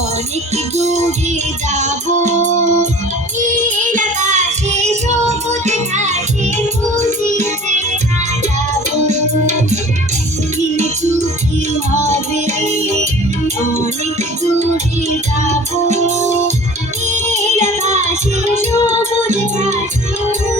অনেক দূরে যাব নীল আকাশে সবুজ ঘাসে খুশিতে কাটাবো দিন ছুটি হবে অনেক দূরে যাব নীল আকাশে সবুজ ঘাসে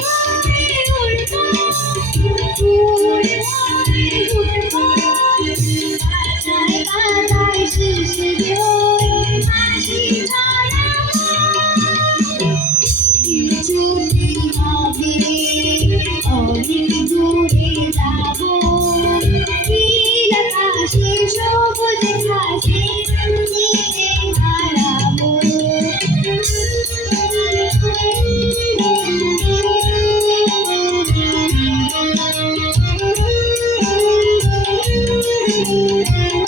guys. Música